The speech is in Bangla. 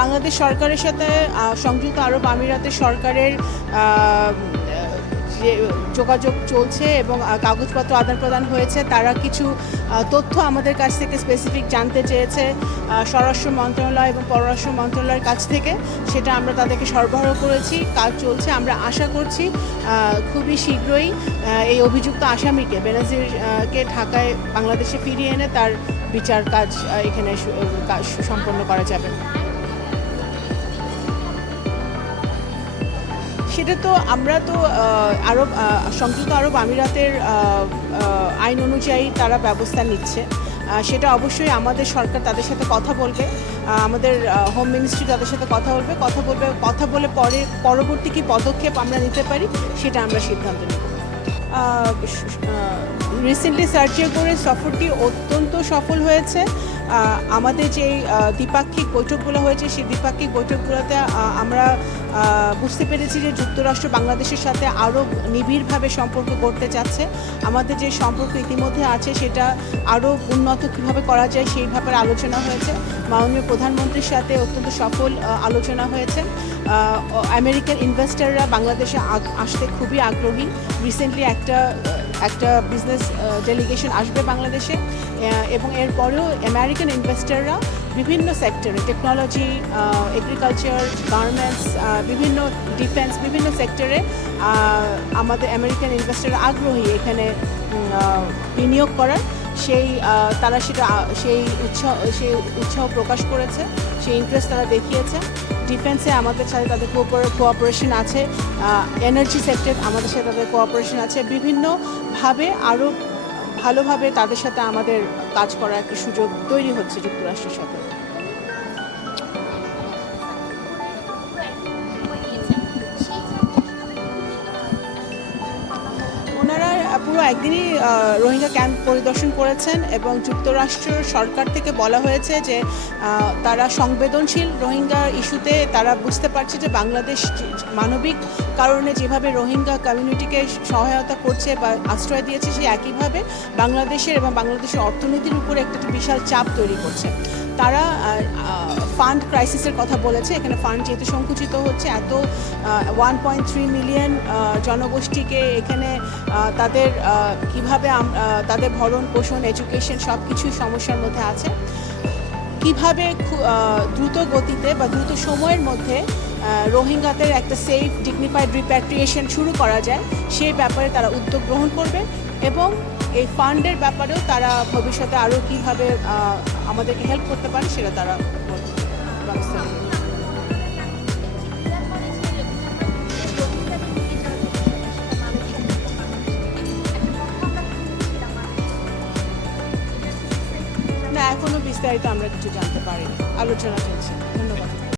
বাংলাদেশ সরকারের সাথে সংযুক্ত আরব আমিরাতের সরকারের যে যোগাযোগ চলছে এবং কাগজপত্র আদান প্রদান হয়েছে। তারা কিছু তথ্য আমাদের কাছ থেকে স্পেসিফিক জানতে চেয়েছে স্বরাষ্ট্র মন্ত্রণালয় এবং পররাষ্ট্র মন্ত্রণালয়ের কাছ থেকে। সেটা আমরা তাদেরকে সরবরাহ করেছি, কাজ চলছে। আমরা আশা করছি খুবই শীঘ্রই এই অভিযুক্ত আসামিকে বেনাজিরকে ঢাকায় বাংলাদেশে ফিরিয়ে এনে তার বিচার কাজ এখানে সম্পন্ন করা যাবে। সেটা তো আমরা তো সংযুক্ত আরব আমিরাতের আইন অনুযায়ী তারা ব্যবস্থা নিচ্ছে। সেটা অবশ্যই আমাদের সরকার তাদের সাথে কথা বলবে, আমাদের হোম মিনিস্ট্রি তাদের সাথে কথা বলে পরবর্তী কী পদক্ষেপ আমরা নিতে পারি সেটা আমরা সিদ্ধান্ত নেব। রিসেন্টলি সার্চিয়া করে সফরটি অত্যন্ত সফল হয়েছে। আমাদের যে দ্বিপাক্ষিক বৈঠকগুলো হয়েছে সেই দ্বিপাক্ষিক বৈঠকগুলোতে আমরা বুঝতে পেরেছি যে যুক্তরাষ্ট্র বাংলাদেশের সাথে আরও নিবিড়ভাবে সম্পর্ক করতে চাচ্ছে। আমাদের যে সম্পর্ক ইতিমধ্যে আছে সেটা আরও উন্নত কীভাবে করা যায় সেই ব্যাপারে আলোচনা হয়েছে। মাননীয় প্রধানমন্ত্রীর সাথে অত্যন্ত সফল আলোচনা হয়েছে। আমেরিকান ইনভেস্টররা বাংলাদেশে আসতে খুবই আগ্রহী। রিসেন্টলি একটা বিজনেস ডেলিগেশন আসবে বাংলাদেশে এবং এরপরেও আমেরিকান ইনভেস্টররা বিভিন্ন সেক্টরে টেকনোলজি, এগ্রিকালচার, গার্মেন্টস, বিভিন্ন ডিফেন্স, বিভিন্ন সেক্টরে আমাদের আমেরিকান ইনভেস্টররা আগ্রহী এখানে বিনিয়োগ করার। তারা সেই উৎসাহ প্রকাশ করেছে, সেই ইন্টারেস্ট তারা দেখিয়েছে। ডিফেন্সে আমাদের সাথে তাদের কোঅপারেশন আছে, এনার্জি সেক্টর আমাদের সাথে তাদের কোঅপারেশন আছে। বিভিন্নভাবে আরও ভালোভাবে তাদের সাথে আমাদের কাজ করার একটা সুযোগ তৈরি হচ্ছে যুক্তরাষ্ট্রের সাথে। ওনারা পুরো একদিনই রোহিঙ্গা ক্যাম্প পরিদর্শন করেছেন এবং যুক্তরাষ্ট্র সরকার থেকে বলা হয়েছে যে তারা সংবেদনশীল রোহিঙ্গা ইস্যুতে। তারা বুঝতে পারছে যে বাংলাদেশ মানবিক কারণে যেভাবে রোহিঙ্গা কমিউনিটিকে সহায়তা করছে বা আশ্রয় দিয়েছে, সেই একইভাবে বাংলাদেশের এবং বাংলাদেশের অর্থনীতির উপর একটা বিশাল চাপ তৈরি করছে। তারা ফান্ড ক্রাইসিসের কথা বলেছে। এখানে ফান্ড যেহেতু সংকুচিত হচ্ছে, এত 1.3 মিলিয়ন জনগোষ্ঠীকে এখানে তাদের কিভাবে তাদের ভরণ পোষণ, এডুকেশন সব কিছুই সমস্যার মধ্যে আছে। কিভাবে দ্রুত গতিতে বা দ্রুত সময়ের মধ্যে রোহিঙ্গাদের একটা সেফ ডিগনিফাইড রিপ্যাট্রিয়েশন শুরু করা যায় সেই ব্যাপারে তারা উদ্যোগ গ্রহণ করবে এবং এই ফান্ডের ব্যাপারেও তারা ভবিষ্যতে আরও কীভাবে আমাদেরকে হেল্প করতে পারে সেটা তারা ব্যবস্থা নেবে। না, এখনও বিস্তারিত আমরা কিছু জানতে পারিনি, আলোচনা চলছে। ধন্যবাদ।